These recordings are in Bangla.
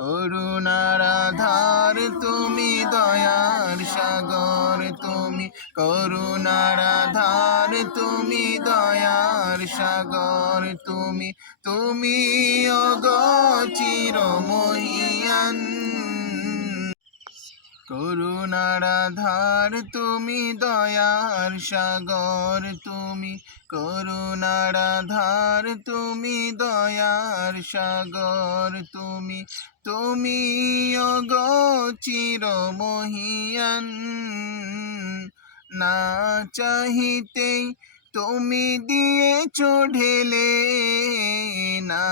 করুণার আধার তুমি, দয়ার সাগর তুমি, করুণার আধার তুমি, দয়ার সাগর তুমি, তুমি ওগো চিরমহিয়ান। করুণার আধার তুমি, দয়ার সাগর তুমি, করুণার আধার তুমি, দয়ার সাগর তুমি, তুমি ওগো চিরমহিয়ান। না চাহিতেই তুমি দিয়েছো ঢেলে, না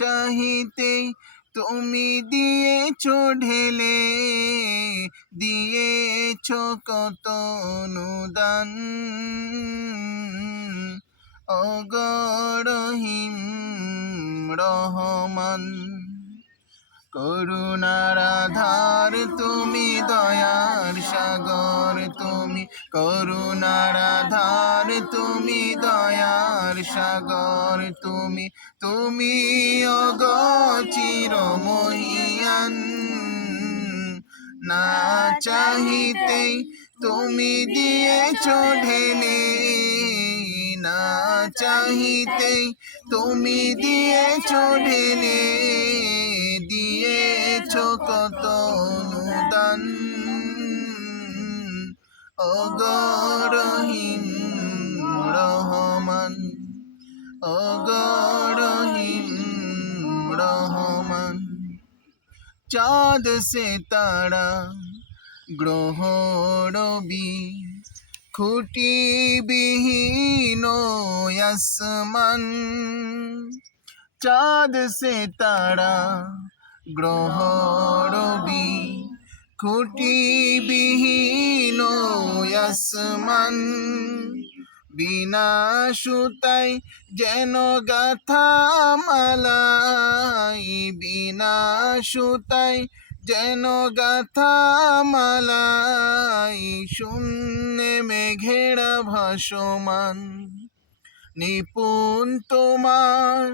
চাহিতেই তুমি দিয়েছো ঢেলে, দিয়েছো কত অনুদান। ওগো রহিম রহমান, করুণার আধার তুমি, দয়ার সাগর তুমি, করুণার আধার তুমি, দয়ার সাগর তুমি, তুমি ওগো চিরমহিয়ান। না চাহিতেই তুমি দিয়েছো ঢেলে, না চাহিতেই তুমি দিয়েছো ঢেলে, দিয়েছো কত অনুদান। ওগো রহিম রহমান, ওগো রহিম রহমান। চাঁদ সে তারা গ্রহ রবি, খুঁটি বিহীন আসমান। চাঁদ সে তারা গ্রহ রবি, খুঁটি বিহীন আসমান। বিনা সুতায় যেন গাথা মালাই, বিনা সুতায় যেন গাথা মালাই, শূন্যে মেঘেরা ভাসমান। নিপুণ তোমার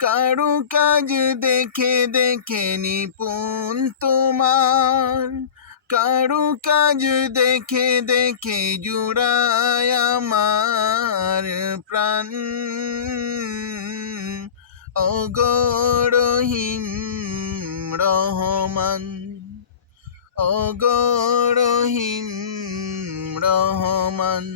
কারুকাজ দেখে দেখে, নিপুণ তোমার কারুকাজ দেখে দেখে, জুড়ায় আমার প্রাণ। ওগো রহিম রহমান, ওগো রহিম রহমান।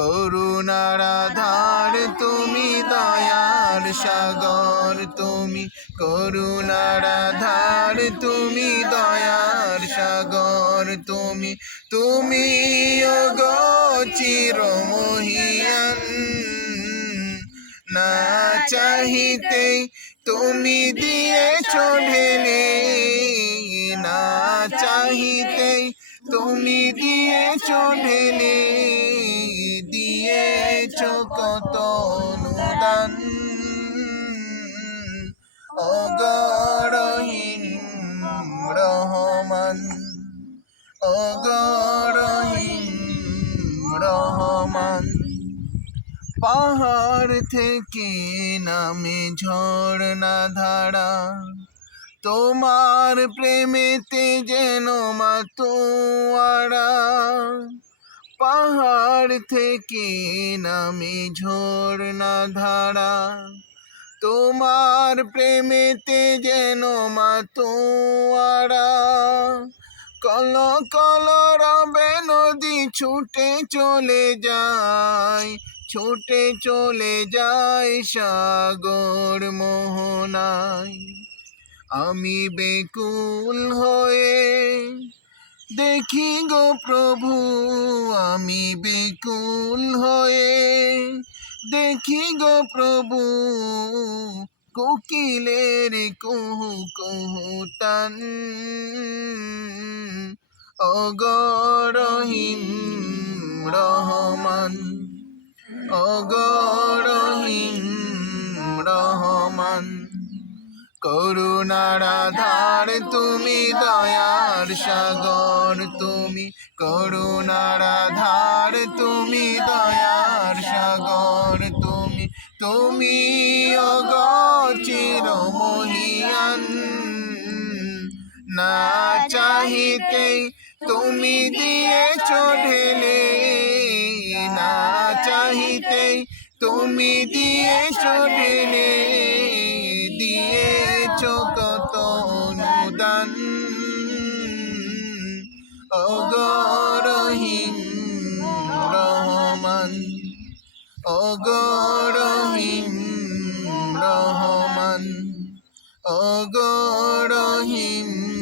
করুণার আধার তুমি, দয়ার সাগর তুমি, করুণার আধার তুমি, দয়ার সাগর তুমি, তুমি ওগো চিরমহিয়ান। না চাহিতেই তুমি দিয়েছো ঢেলে, না চাহিতেই তুমি দিয়েছো ঢেলে, দিয়েছো কত অনুদান। ওগো রহিম রহমান, ওগো রহিম রহমান। পাহাড় থেকে নামে ঝর্ণা ধারা, তোমার প্রেমেতে যেন মাতোয়ারা। পাহাড় থেকে নামে ঝর্ণা ধারা, তোমার প্রেমেতে যেন মাতোয়ারা। কল কল রবে নদী ছুটে চলে যায়, ছুটে চলে যায় সাগর মোহনায়। আমি বেকুল হয়ে দেখি গো প্রভু, আমি বেকুল হয়ে দেখি গো প্রভু, কোকিলের কুহু কুহু তান। ওগো রহিম রহমান, ওগো রহিম রহমান। করুণার আধার তুমি, দয়ার সাগর তুমি, করুণার আধার তুমি, দয়ার সাগর তুমি, তুমি ওগো চিরমহিয়ান। চাহিতেই তুমি দিয়েছ ঢেলে, না চাহিতেই তুমি দিয়েছ ঢেলে, দিয়েছ কত অনুদান। ওগো রহিম রহমান, ওগো রহিম রহমান, ওগো রহিম